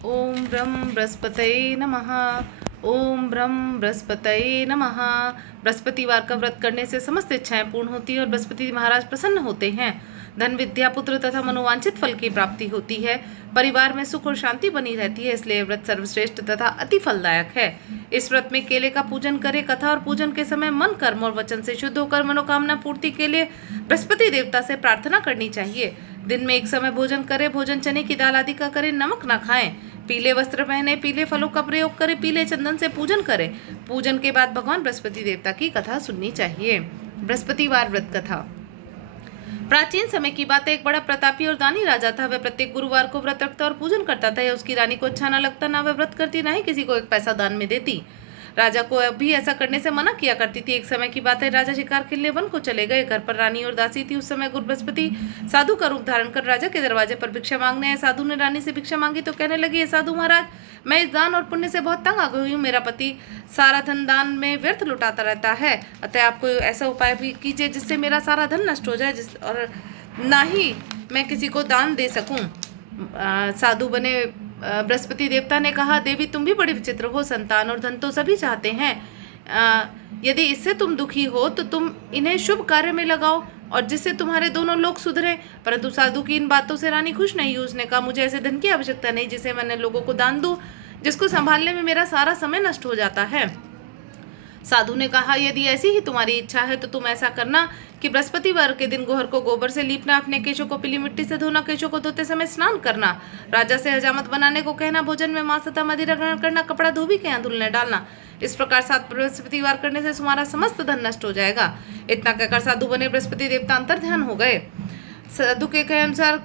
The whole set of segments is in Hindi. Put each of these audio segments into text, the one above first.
ओम ब्रह्म बृहस्पतये नमः। ओम ब्रह्म बृहस्पतये नमः। बृहस्पतिवार का व्रत करने से समस्त इच्छाएं पूर्ण होती हैं और बृहस्पति महाराज प्रसन्न होते हैं। धन, विद्या, पुत्र तथा मनोवांछित फल की प्राप्ति होती है। परिवार में सुख और शांति बनी रहती है, इसलिए व्रत सर्वश्रेष्ठ तथा अति फलदायक है। इस व्रत में केले का पूजन करें। कथा और पूजन के समय मन, कर्म और वचन से शुद्ध होकर मनोकामना पूर्ति के लिए बृहस्पति देवता से प्रार्थना करनी चाहिए। दिन में एक समय भोजन करें। भोजन चने की दाल आदि का करें, नमक न खाएं। पीले वस्त्र पहने, पीले फलों का प्रयोग करें, पीले चंदन से पूजन करें। पूजन के बाद भगवान बृहस्पति देवता की कथा सुननी चाहिए। बृहस्पतिवार व्रत कथा। प्राचीन समय की बात है। एक बड़ा प्रतापी और दानी राजा था। वह प्रत्येक गुरुवार को व्रत रखता और पूजन करता था। उसकी रानी को अच्छा न लगता, ना वह व्रत करती, ना ही किसी को एक पैसा दान में देती। राजा को भी ऐसा करने से मना किया करती थी। एक समय की बात है, राजा शिकार खेलने वन को चले गए। घर पर रानी और दासी थी। उस समय गुरु बृहस्पति साधु का रूप धारण कर राजा के दरवाजे पर भिक्षा मांगने आए। साधु ने रानी से भिक्षा मांगी तो कहने लगी, साधु महाराज, मैं इस दान और पुण्य से बहुत तंग आ गई हूँ। मेरा पति सारा धन दान में व्यर्थ लुटाता रहता है, अतः आप कोई ऐसा उपाय भी कीजिए जिससे मेरा सारा धन नष्ट हो जाए और ना ही मैं किसी को दान दे सकूं। साधु बने बृहस्पति देवता ने कहा, देवी तुम भी बड़ी विचित्र हो। संतान और धन तो सभी चाहते हैं। यदि इससे तुम दुखी हो तो तुम इन्हें शुभ कार्य में लगाओ और जिससे तुम्हारे दोनों लोग सुधरे। परंतु साधु की इन बातों से रानी खुश नहीं हुई। उसने कहा, मुझे ऐसे धन की आवश्यकता नहीं जिसे मैंने लोगों को दान दूं, जिसको संभालने में मेरा सारा समय नष्ट हो जाता है। साधु ने कहा, यदि ऐसी ही तुम्हारी इच्छा है तो तुम ऐसा करना कि बृहस्पतिवार के दिन गोहर को गोबर से लीपना, अपने केशों को पीली मिट्टी से धोना, केशों को धोते समय स्नान करना, राजा से हजामत बनाने को कहना, भोजन में मांस तथा मदिरा ग्रहण करना, कपड़ा धोबी के यहाँ धुलने डालना। इस प्रकार 7 बृहस्पतिवार करने से तुम्हारा समस्त धन नष्ट हो जाएगा। इतना कहकर साधु बने बृहस्पति देवता अंतर ध्यान हो गए। साधु के कहे अनुसार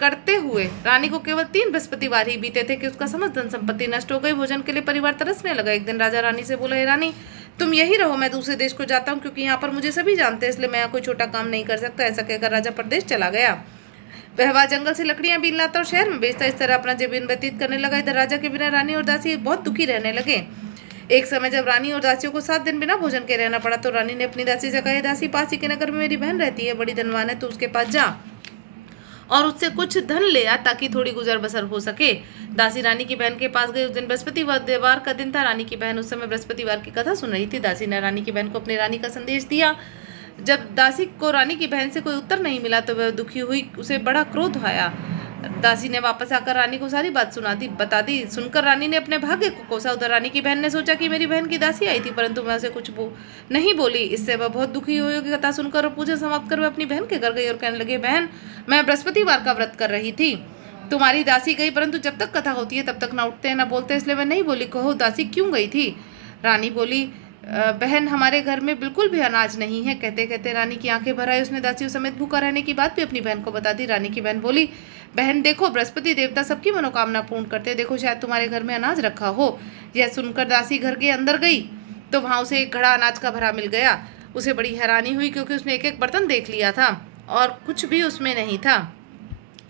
करते हुए रानी को केवल 3 बृहस्पतिवार ही बीते थे कि उसका समस्त धन संपत्ति नष्ट हो गई। भोजन के लिए परिवार तरसने लगा। एक दिन राजा रानी से बोला, हे रानी, तुम यही रहो, मैं दूसरे देश को जाता हूँ, क्योंकि यहाँ पर मुझे सभी जानते हैं, इसलिए मैं यहाँ कोई छोटा काम नहीं कर सकता। ऐसा कहकर राजा प्रदेश चला गया। वह वहाँ जंगल से लकड़ियां बीन लाता और शहर में बेचता। इस तरह अपना जीवन व्यतीत करने लगा। इधर राजा के बिना रानी और दासी बहुत दुखी रहने लगे। एक समय जब रानी और दासियों को 7 दिन बिना भोजन के रहना पड़ा तो रानी ने अपनी दासी से कहा, दासी, पास ही के नगर में मेरी बहन रहती है, बड़ी धनवान है, तो उसके पास जा और उससे कुछ धन ले आ ताकि थोड़ी गुजर बसर हो सके। दासी रानी की बहन के पास गई। उस दिन बृहस्पतिवार का दिन था। रानी की बहन उस समय बृहस्पतिवार की कथा सुन रही थी। दासी ने रानी की बहन को अपनी रानी का संदेश दिया। जब दासी को रानी की बहन से कोई उत्तर नहीं मिला तो वह दुखी हुई, उसे बड़ा क्रोध आया। दासी ने वापस आकर रानी को सारी बात बता दी। सुनकर रानी ने अपने भाग्य को कोसा। उधर रानी की बहन ने सोचा कि मेरी बहन की दासी आई थी, परंतु मैं उसे कुछ नहीं बोली। इससे वह बहुत दुखी हुई। कथा सुनकर और पूजा समाप्त कर वह अपनी बहन के घर गई और कहने लगे, बहन, मैं बृहस्पतिवार का व्रत कर रही थी, तुम्हारी दासी गई, परंतु जब तक कथा होती है तब तक ना उठते हैं ना बोलते, इसलिए मैं नहीं बोली। कहो दासी क्यों गई थी? रानी बोली, बहन, हमारे घर में बिल्कुल भी अनाज नहीं है। कहते कहते रानी की आंखें भर आई। उसने दासियों समेत भूखा रहने की बात भी अपनी बहन को बता दी। रानी की बहन बोली, बहन देखो, बृहस्पति देवता सबकी मनोकामना पूर्ण करते, देखो शायद तुम्हारे घर में अनाज रखा हो। यह सुनकर दासी घर के अंदर गई तो वहां उसे एक घड़ा अनाज का भरा मिल गया। उसे बड़ी हैरानी हुई क्योंकि उसने एक एक बर्तन देख लिया था और कुछ भी उसमें नहीं था।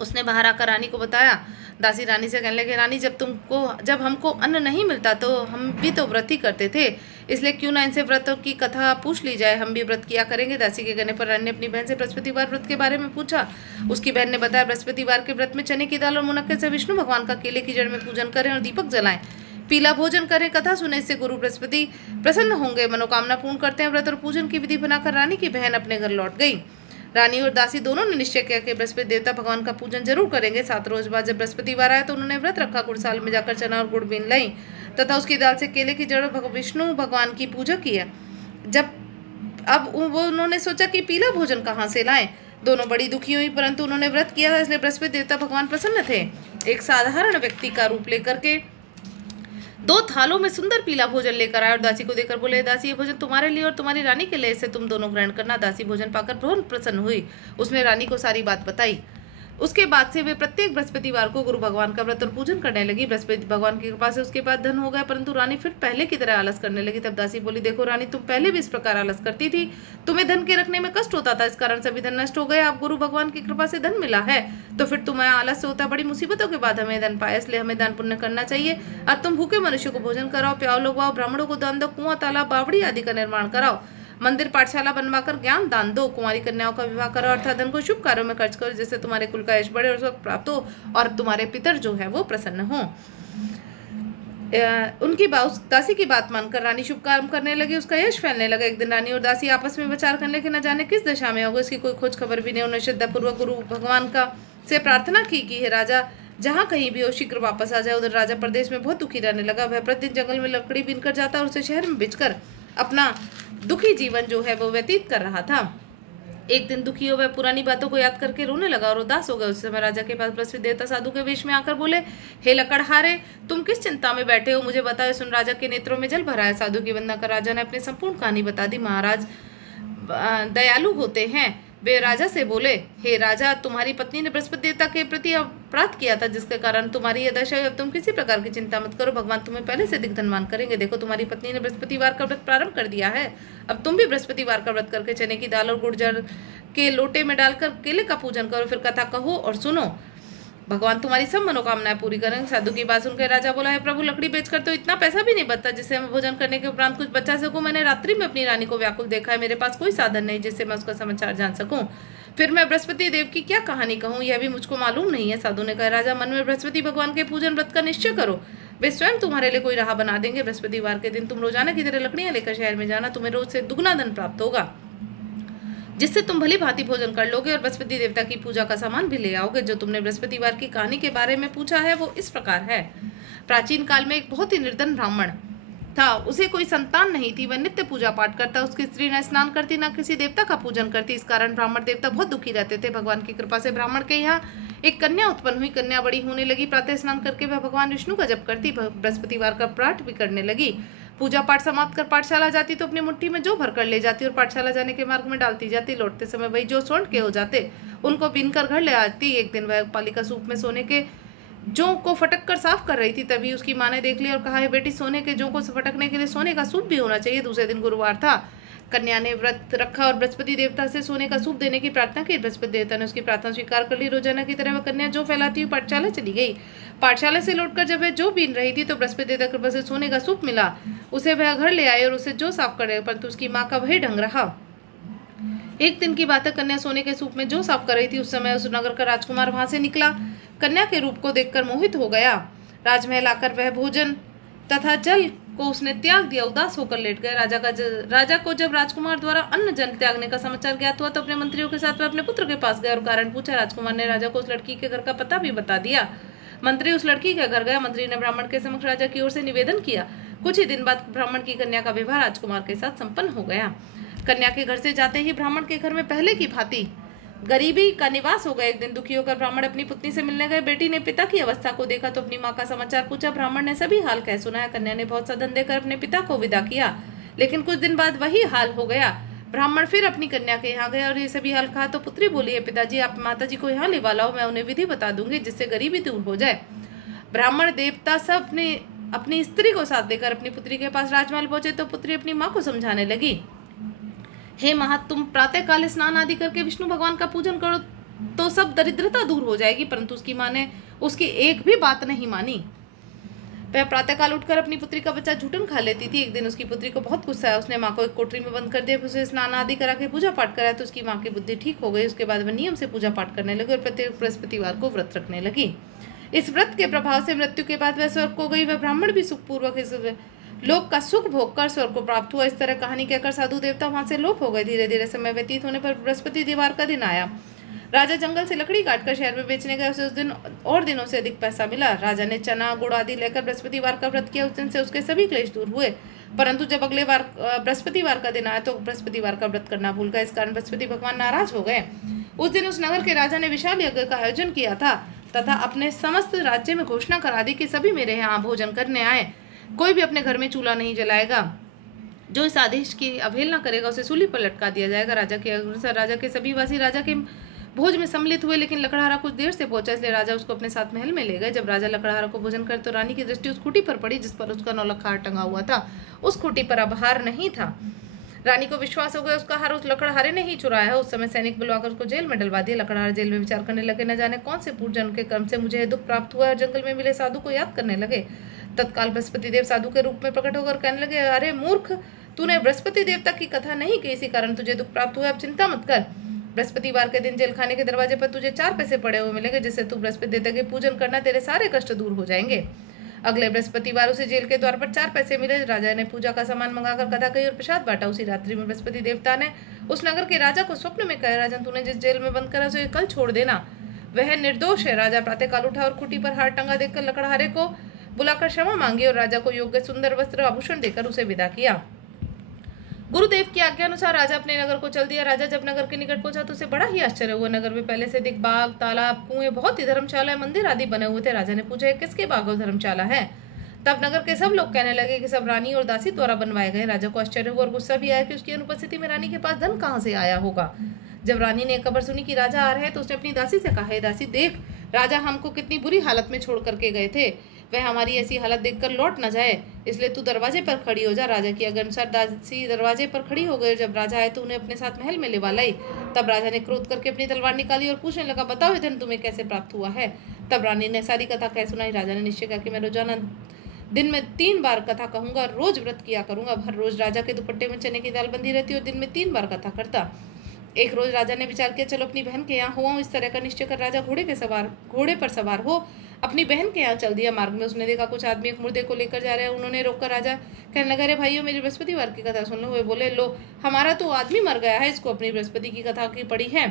उसने बाहर आकर रानी को बताया। दासी रानी से कहने लगे, रानी, जब हमको अन्न नहीं मिलता तो हम भी तो व्रत ही करते थे, इसलिए क्यों ना इनसे व्रतों की कथा पूछ ली जाए, हम भी व्रत किया करेंगे। दासी के कहने पर रानी ने अपनी बहन से बृहस्पतिवार व्रत के बारे में पूछा। उसकी बहन ने बताया, बृहस्पतिवार के व्रत में चने की दाल और मुनक्के से विष्णु भगवान का केले की जड़ में पूजन करें और दीपक जलाएं, पीला भोजन करें, कथा सुने, इससे गुरु बृहस्पति प्रसन्न होंगे, मनोकामना पूर्ण करते हैं। व्रत और पूजन की विधि बनाकर रानी की बहन अपने घर लौट गई। रानी और दासी दोनों ने निश्चय किया कि बृहस्पति देवता भगवान का पूजन जरूर करेंगे। 7 रोज बाद जब बृहस्पतिवार आया तो उन्होंने व्रत रखा। गुड़साल में जाकर चना और गुड़ बीन लाई तथा उसकी दाल से केले की जड़ विष्णु भगवान की पूजा की है। अब वो उन्होंने सोचा कि पीला भोजन कहाँ से लाएं। दोनों बड़ी दुखी हुई, परंतु उन्होंने व्रत किया था, इसलिए बृहस्पति देवता भगवान प्रसन्न थे। एक साधारण व्यक्ति का रूप लेकर के 2 थालों में सुंदर पीला भोजन लेकर आए और दासी को देकर बोले, दासी, ये भोजन तुम्हारे लिए और तुम्हारी रानी के लिए, इसे तुम दोनों ग्रहण करना। दासी भोजन पाकर बहुत प्रसन्न हुई। उसने रानी को सारी बात बताई। उसके बाद से वे प्रत्येक बृहस्पतिवार को गुरु भगवान का व्रत और पूजन करने लगी। बृहस्पति भगवान की कृपा से उसके पास धन हो गया, परंतु रानी फिर पहले की तरह आलस करने लगी। तब दासी बोली, देखो रानी, तुम पहले भी इस प्रकार आलस करती थी, तुम्हें धन के रखने में कष्ट होता था, इस कारण सभी धन नष्ट हो गए। अब गुरु भगवान की कृपा से धन मिला है तो फिर तुम्हें आलस से होता। बड़ी मुसीबतों के बाद हमें धन पाया, इसलिए हमें दान पुण्य करना चाहिए। अब तुम भूखे मनुष्य को भोजन कराओ, प्याओ लगवाओ, ब्राह्मणों को दान दो, कुआं, तालाब, बावड़ी आदि का निर्माण कराओ। मंदिर पाठशाला बनवाकर ज्ञान दान दो। कुंवारी कन्याओं का विवाह करो अर्थात धन को शुभ कार्यों में खर्च करो, जिससे तुम्हारे कुल का यश बढ़े और सुख प्राप्त हो और तुम्हारे पितर जो है वो प्रसन्न हो। उनकी दासी की बात मानकर रानी शुभ काम करने लगी, उसका यश फैलने लगा। एक दिन रानी और दासी आपस में विचार करने लगे, न जाने किस दशा में होगा, इसकी कोई खोज खबर भी नहीं। उन्होंने श्रद्धापूर्वक गुरु भगवान का से प्रार्थना की कि हे राजा, जहाँ कहीं भी हो शीघ्र वापस आ जाए। उधर राजा प्रदेश में बहुत दुखी रहने लगा। वह प्रतिदिन जंगल में लकड़ी बीनकर जाता और उसे शहर में बेचकर अपना दुखी जीवन जो है वो व्यतीत कर रहा था। एक दिन दुखी हो वह पुरानी बातों को याद करके रोने लगा और उदास हो गया। उस समय राजा के पास बृहस्पति देवता साधु के वेश में आकर बोले, हे लकड़हारे, तुम किस चिंता में बैठे हो, मुझे बताओ। सुन राजा के नेत्रों में जल भरा है। साधु की वंदना कर राजा ने अपनी संपूर्ण कहानी बता दी। महाराज दयालु होते हैं। वे राजा से बोले, हे राजा, तुम्हारी पत्नी ने बृहस्पति देवता के प्रति अपराध किया था, जिसके कारण तुम्हारी यह दशा है। अब तुम किसी प्रकार की चिंता मत करो, भगवान तुम्हें पहले से अधिक धनवान करेंगे। देखो, तुम्हारी पत्नी ने बृहस्पतिवार का व्रत प्रारंभ कर दिया है। अब तुम भी बृहस्पतिवार का व्रत करके चने की दाल और गुड़ जल के लोटे में डालकर केले का पूजन करो, फिर कथा कहो और सुनो। भगवान तुम्हारी सब मनोकामनाएं पूरी करेंगे। साधु की बात सुनकर राजा बोला, है प्रभु, लकड़ी बेचकर तो इतना पैसा भी नहीं बचता जिससे हम भोजन करने के उपरांत कुछ बचा सकूं। मैंने रात्रि में अपनी रानी को व्याकुल देखा है। मेरे पास कोई साधन नहीं जिससे मैं उसका समाचार जान सकूं। फिर मैं बृहस्पति देव की क्या कहानी कहूँ, यह भी मुझको मालूम नहीं है। साधु ने कहा, राजा, मन में बृहस्पति भगवान के पूजन व्रत का निश्चय करो, वे स्वयं तुम्हारे लिए कोई राह बना देंगे। बृहस्पतिवार के दिन तुम रोजाना की तरह लकड़ियां लेकर शहर में जाना, तुम्हें रोज से दुगना धन प्राप्त होगा, जिससे तुम भली भांति भोजन कर लोगे और बृहस्पति देवता की पूजा का सामान भी ले आओगे। जो तुमने बृहस्पतिवार की कहानी के बारे में पूछा है वो इस प्रकार है। प्राचीन काल में एक बहुत ही निर्धन ब्राह्मण था, उसे कोई संतान नहीं थी। वह नित्य पूजा पाठ करता, उसकी स्त्री न स्नान करती न किसी देवता का पूजन करती। इस कारण ब्राह्मण देवता बहुत दुखी रहते थे। भगवान की कृपा से ब्राह्मण के यहाँ एक कन्या उत्पन्न हुई। कन्या बड़ी होने लगी। प्रातः स्नान करके वह भगवान विष्णु का जप करती, बृहस्पतिवार का पाठ भी करने लगी। पूजा पाठ समाप्त कर पाठशाला जाती तो अपनी मुट्ठी में जो भर कर ले जाती और पाठशाला जाने के मार्ग में डालती जाती। लौटते समय वही जो स्वर्ण के हो जाते उनको बीनकर घर ले आती। एक दिन वह पालिका सूप में सोने के जौ को फटक कर साफ कर रही थी, तभी उसकी माँ ने देख लिया और कहा, है बेटी, सोने के जौ को फटकने के लिए सोने का सूप भी होना चाहिए। दूसरे दिन गुरुवार था। कन्या ने व्रत रखा और बृहस्पति देवता से सोने का सूप देने की प्रार्थना की। बृहस्पति देवता ने उसकी प्रार्थना स्वीकार कर ली। रोजाना की तरह वह कन्या जो फैलाती हुई पाठशाला चली गई। पाठशाला से लौटकर जब वह जो बीन रही थी तो बृहस्पति देवता की कृपा से सोने का सूप मिला। उसे वह घर ले आए और उसे जो साफ करे, परंतु उसकी माँ का वही ढंग रहा। एक दिन की बात है, कन्या सोने के सूप में जो साफ कर रही थी, उस समय उस नगर का राजकुमार वहां से निकला। कन्या के रूप को देखकर मोहित हो गया। राजमहल आकर वह भोजन तथा जल को उसने त्याग दिया, उदास होकर लेट गए। राजा को जब राजकुमार द्वारा अन्न जल त्यागने का समाचार ज्ञात हुआ तो अपने मंत्रियों के साथ वह अपने पुत्र के पास गया और कारण पूछा। राजकुमार ने राजा को उस लड़की के घर का पता भी बता दिया। मंत्री उस लड़की के घर गया। मंत्री ने ब्राह्मण के समक्ष राजा की ओर से निवेदन किया। कुछ ही दिन बाद ब्राह्मण की कन्या का विवाह राजकुमार के साथ संपन्न हो गया। कन्या के घर से जाते ही ब्राह्मण के घर में पहले की भांति गरीबी का निवास हो गया। एक दिन दुखी होकर ब्राह्मण अपनी पुत्री से मिलने गए। बेटी ने पिता की अवस्था को देखा तो अपनी माँ का समाचार पूछा। ब्राह्मण ने सभी हाल कह सुनाया। कन्या ने बहुत सा धन देकर अपने पिता को विदा किया, लेकिन कुछ दिन बाद वही हाल हो गया। ब्राह्मण फिर अपनी कन्या के यहाँ गया और ये सभी हाल कहा तो पुत्री बोली, है पिताजी, आप माताजी को यहाँ लेवा लाओ, मैं उन्हें विधि बता दूंगी जिससे गरीबी दूर हो जाए। ब्राह्मण देवता सब अपनी स्त्री को साथ देकर अपनी पुत्री के पास राजमहल पहुंचे तो पुत्री अपनी माँ को समझाने लगी, हे महत, तुम प्रातः काल स्नान आदि करके विष्णु भगवान का पूजन करो तो सब दरिद्रता दूर हो जाएगी। परंतु उसकी माँ ने उसकी एक भी बात नहीं मानी। वह प्रातःकाल उठकर अपनी पुत्री का बच्चा झूठन खा लेती थी। एक दिन उसकी पुत्री को बहुत गुस्सा आया। उसने माँ को एक कोठरी में बंद कर दिया, उसे स्नान आदि करा के पूजा पाठ कराया तो उसकी माँ की बुद्धि ठीक हो गई। उसके बाद वह नियम से पूजा पाठ करने लगी और प्रत्येक बृहस्पतिवार को व्रत रखने लगी। इस व्रत के प्रभाव से मृत्यु के बाद वह स्वर्ग को गई। वह ब्राह्मण भी सुखपूर्वक इस लोक का सुख भोग कर स्वर्ग को प्राप्त हुआ। इस तरह कहानी कहकर साधु देवता वहां से लोप हो गए। धीरे धीरे समय व्यतीत होने पर बृहस्पतिवार का दिन आया। राजा जंगल से लकड़ी काटकर शहर में बेचने गए। उसे उस दिन और दिनों से अधिक पैसा मिला। राजा ने चना गुड़ आदि लेकर बृहस्पतिवार का व्रत किया। उस दिन से उसके सभी क्लेश दूर हुए। परंतु जब अगले बार बृहस्पतिवार का दिन आया तो बृहस्पतिवार का व्रत करना भूल गया। इस कारण बृहस्पति भगवान नाराज हो गए। उस दिन उस नगर के राजा ने विशाल यज्ञ का आयोजन किया था तथा अपने समस्त राज्य में घोषणा करा दी कि सभी मेरे यहाँ भोजन करने आए। कोई भी अपने घर में चूल्हा नहीं जलाएगा। जो इस आदेश की अवहेलना करेगा उसे सूली पर लटका दिया जाएगा। राजा के अनुसार राजा के सभी वासी राजा के भोज में सम्मिलित हुए, लेकिन लकड़हारा कुछ देर से पहुंचा, इसलिए राजा उसको अपने साथ महल में ले गए। जब राजा लकड़हारा को भोजन कर तो रानी की दृष्टि उस खूंटी पर पड़ी जिस पर उसका नौलखा हार टंगा हुआ था। उस खूंटी पर अब हार नहीं था। रानी को विश्वास हो गया उसका हार उस लकड़हारे ने ही चुराया है। उस समय सैनिक बुलवाकर उसको जेल में डलवा दिया। लकड़हारे जेल में विचार करने लगे, न जाने कौन से पूर्व जन्म के कर्म से मुझे दुख प्राप्त हुआ है, और जंगल में मिले साधु को याद करने लगे। तत्काल बृहस्पति देव साधु के रूप में प्रकट होकर कहने लगे, अरे मूर्ख, तूने बृहस्पति देवता की कथा नहीं की, इसी कारण तुझे दुख प्राप्त हुआ। अब चिंता मत कर। बृहस्पतिवार के दिन जेल खाने के दरवाजे पर तुझे 4 पैसे पड़े हुए मिलेंगे, जिससे तू बृहस्पति देवता के पूजन करना, तेरे सारे कष्ट दूर हो जाएंगे। अगले बृहस्पतिवार उसे जेल के द्वार पर 4 पैसे मिले। राजा ने पूजा का सामान मंगाकर कथा कही और प्रसाद बांटा। उसी रात्रि में बृहस्पति देवता ने उस नगर के राजा को स्वप्न में कहा, राजन तूने जिस जेल में बंद करा उसे कल छोड़ देना, वह निर्दोष है। राजा प्रातःकाल उठा और खूंटी पर हार टंगा देखकर लकड़हारे को बुलाकर क्षमा मांगी और राजा को योग्य सुंदर वस्त्र आभूषण देकर उसे विदा किया। गुरुदेव की आज्ञा अनुसार राजा अपने नगर को चल दिया। राजा जब नगर के निकट पहुंचा तो उसे बड़ा ही आश्चर्य हुआ। नगर में पहले से अधिक बाग, तालाब, कुएं, बहुत ही धर्मशाला, मंदिर आदि बने हुए थे। राजा ने पूछा, किसके बाग और धर्मशाला है? तब नगर के सब लोग कहने लगे कि सब रानी और दासी द्वारा बनवाए गए। राजा को आश्चर्य हुआ और गुस्सा भी आया कि उसकी अनुपस्थिति में रानी के पास धन कहाँ से आया होगा। जब रानी ने खबर सुनी कि राजा आ रहे हैं तो उसने अपनी दासी से कहा, है दासी देख, राजा हमको कितनी बुरी हालत में छोड़ करके गए थे, वह हमारी ऐसी हालत देखकर लौट न जाए, इसलिए तू दरवाजे पर खड़ी हो जा। राजा की आज्ञा अनुसार दासी दरवाजे पर खड़ी हो गई। जब राजा आए तो उन्हें अपने साथ महल में लेवा लाई। तब राजा ने क्रोध करके अपनी तलवार निकाली और पूछने लगा, बताओ ये धन तुम्हें कैसे प्राप्त हुआ है? तब रानी ने सारी कथा कह सुनाई। राजा ने निश्चय किया कि मैं रोजाना दिन में 3 बार कथा कहूंगा, रोज व्रत किया करूंगा। हर रोज राजा के दुपट्टे में चने की दाल बंधी रहती और दिन में 3 बार कथा करता। एक रोज राजा ने विचार किया, चलो अपनी बहन के यहाँ हुआ। इस तरह का निश्चय कर राजा घोड़े पर सवार हो अपनी बहन के यहाँ चल दिया। मार्ग में उसने देखा कुछ आदमी एक मुर्दे को लेकर जा रहे हैं। उन्होंने रोककर राजा कहने लगा, अरे भाइयों, मेरी बृहस्पतिवार की कथा सुन लो। वे बोले, लो, हमारा तो आदमी मर गया है, इसको अपनी बृहस्पति की कथा की पड़ी है।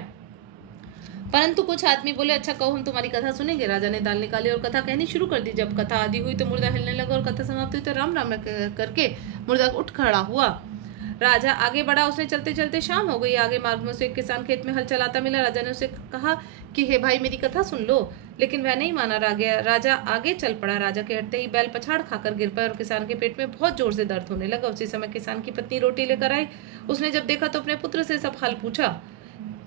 परंतु कुछ आदमी बोले, अच्छा कहो, हम तुम्हारी कथा सुनेंगे। राजा ने दाल निकाली और कथा कहनी शुरू कर दी। जब कथा आदि हुई तो मुर्दा हिलने लगा और कथा समाप्त हुई तो राम राम करके मुर्दा उठ खड़ा हुआ। राजा आगे बढ़ा। उसने चलते चलते शाम हो गई। आगे मार्ग में उसे एक किसान खेत में हल चलाता मिला। राजा ने उसे कहा कि हे भाई, मेरी कथा सुन लो, लेकिन वह नहीं माना। राजा आगे चल पड़ा। राजा के हटते ही बैल पछाड़ खाकर गिर पाया और किसान के पेट में बहुत जोर से दर्द होने लगा। उसी समय किसान की पत्नी रोटी लेकर आई। उसने जब देखा तो अपने पुत्र से सब हाल पूछा।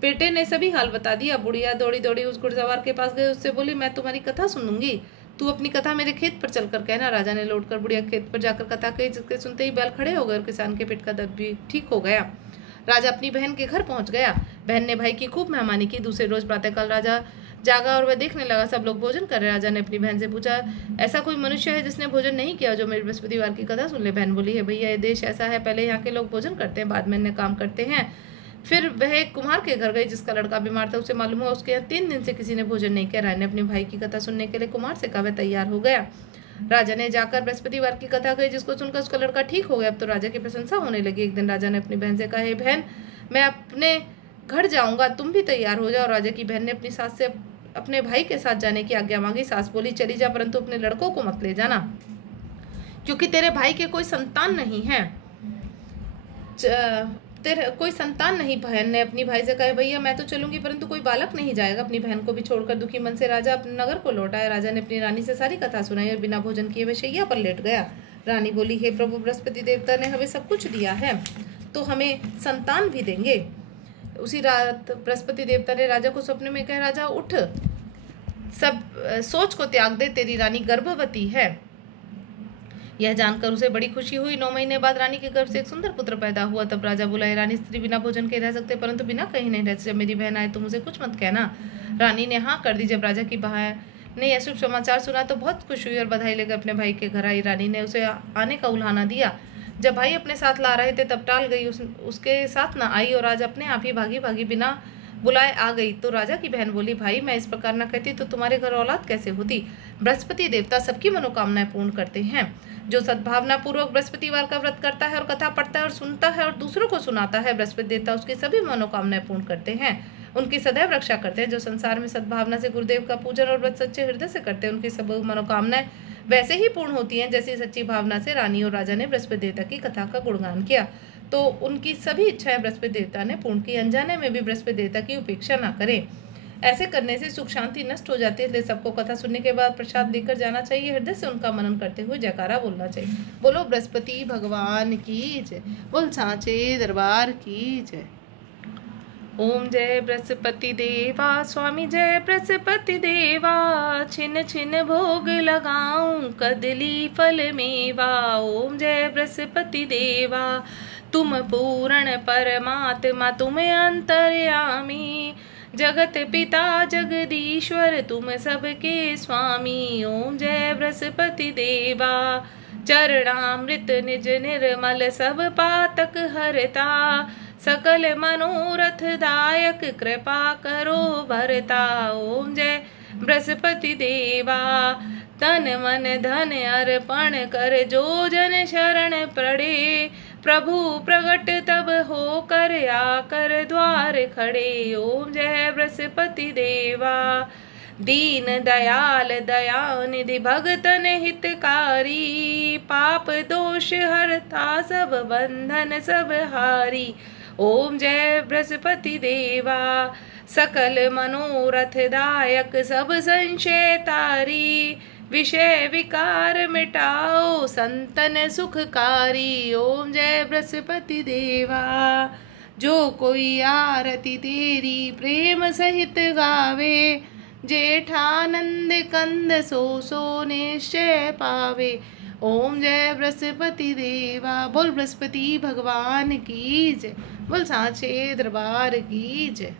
बेटे ने सभी हाल बता दिया। बुढ़िया दौड़ी दौड़ी उस घुड़सवार के पास गई। उससे बोली, मैं तुम्हारी कथा सुनूंगी, तू अपनी कथा मेरे खेत पर चलकर कहना। राजा ने लौटकर बुढ़िया खेत पर जाकर कथा कही, जिसके सुनते ही बैल खड़े हो गए और किसान के पेट का दर्द भी ठीक हो गया। राजा अपनी बहन के घर पहुंच गया। बहन ने भाई की खूब मेहमानी की। दूसरे रोज प्रातःकाल राजा जागा और वह देखने लगा सब लोग भोजन कर रहे। राजा ने अपनी बहन से पूछा, ऐसा कोई मनुष्य है जिसने भोजन नहीं किया जो मेरी बृहस्पतिवार की कथा सुन ले? बहन बोली, है भैया, ये देश ऐसा है, पहले यहाँ के लोग भोजन करते हैं, बाद में अन्य काम करते हैं। फिर वह एक कुम्हार के घर गई जिसका लड़का बीमार था। उसे मालूम हुआ उसके यहाँ 3 दिन से किसी ने भोजन नहीं किया। राजा ने अपने भाई की कथा सुनने के लिए कुम्हार से कहा। वह तैयार हो गया। राजा ने जाकर बृहस्पतिवार की कथा कही, जिसको सुनकर उसका लड़का ठीक हो गया। अब तो राजा की प्रशंसा होने लगी। एक दिन राजा ने अपनी बहन से कहा, हे बहन, मैं अपने घर जाऊंगा, तुम भी तैयार हो जाओ। राजा की बहन ने अपनी सास से अपने भाई के साथ जाने की आज्ञा मांगी। सास बोली, चली जा, परंतु अपने लड़कों को मत ले जाना, क्योंकि तेरे भाई के कोई संतान नहीं है। तेरे कोई संतान नहीं। बहन ने अपनी भाई से कहा, भैया मैं तो चलूंगी, परंतु कोई बालक नहीं जाएगा। अपनी बहन को भी छोड़कर दुखी मन से राजा अपने नगर को लौट आया। राजा ने अपनी रानी से सारी कथा सुनाई और बिना भोजन किए वह शैया पर लेट गया। रानी बोली, हे प्रभु, बृहस्पति देवता ने हमें सब कुछ दिया है तो हमें संतान भी देंगे। उसी रात बृहस्पति देवता ने राजा को सपने में कहा, राजा उठ, सब सोच को त्याग दे, तेरी रानी गर्भवती है। यह जानकर उसे बड़ी खुशी हुई। 9 महीने बाद रानी के गर्भ से एक सुंदर पुत्र पैदा हुआ। तब राजा बोला, रानी, स्त्री बिना भोजन के रह सकते, परंतु बिना कहीं नहीं रह सकते। जब मेरी बहन आए तो मुझे कुछ मत कहना। रानी ने हाँ कर दी। जब राजा की बहन ने यह शुभ समाचार सुना तो बहुत खुश हुई और बधाई लेकर अपने भाई के घर आई। रानी ने उसे आने का उल्हाना दिया। जब भाई अपने साथ ला रहे थे तब टाल गई, उसके साथ न आई और आज अपने आप ही भागी भागी बिना बुलाए आ गई। तो राजा की बहन बोली, भाई, मैं इस प्रकार न कहती तो तुम्हारे घर औलाद कैसे होती? बृहस्पति देवता सबकी मनोकामनाएं पूर्ण करते हैं। जो सद्भावना पूर्वक बृहस्पतिवार का व्रत करता है और कथा पढ़ता है और सुनता है और दूसरों को सुनाता है, बृहस्पति देवता उसकी सभी मनोकामनाएं पूर्ण करते हैं, उनकी सदैव रक्षा करते हैं। जो संसार में सद्भावना से गुरुदेव का पूजन और व्रत सच्चे हृदय से करते हैं, उनकी सब मनोकामनाएं वैसे ही पूर्ण होती हैं जैसी सच्ची भावना से रानी और राजा ने बृहस्पति देवता की कथा का गुणगान किया तो उनकी सभी इच्छाएं बृहस्पति देवता ने पूर्ण की। अनजाने में भी बृहस्पति देवता की उपेक्षा न करें। ऐसे करने से सुख शांति नष्ट हो जाती है, इसलिए सबको कथा सुनने के बाद प्रसाद देकर जाना चाहिए। हृदय से उनका मनन करते हुए जयकारा बोलना चाहिए। बोलो बृहस्पति भगवान की जय, बोल सांचे दरबार की जय। ओम जय बृहस्पति देवा, स्वामी जय बृहस्पति देवा, छिन छिन भोग लगाऊं कदली फल मेवा। ओम जय बृहस्पति देवा, तुम पूर्ण परमात्मा, तुम अंतर्यामी, जगत पिता जगदीश्वर, तुम सबके स्वामी। ओम जय बृहस्पति देवा, चरणामृत निज निर्मल सब पातक हरता, सकल मनोरथ दायक कृपा करो भरता। ओम जय बृहस्पति देवा, तन मन धन अर्पण कर जो जन शरण पड़े, प्रभु प्रगट तब हो कर आकर द्वार खड़े। ओम जय बृहस्पति देवा, दीन दयाल दयानिधि भगतन हितकारी, पाप दोष हरता सब बंधन सब हारी। ओम जय बृहस्पति देवा, सकल मनोरथ दायक सब संशय तारी, विषय विकार मिटाओ संतन सुखकारी। ओम जय बृहस्पति देवा, जो कोई आरती तेरी प्रेम सहित गावे, जेठानंद कंद सो निश्चय पावे। ओम जय बृहस्पति देवा। बोल बृहस्पति भगवान की जय, बोल सांचे दरबार की जय।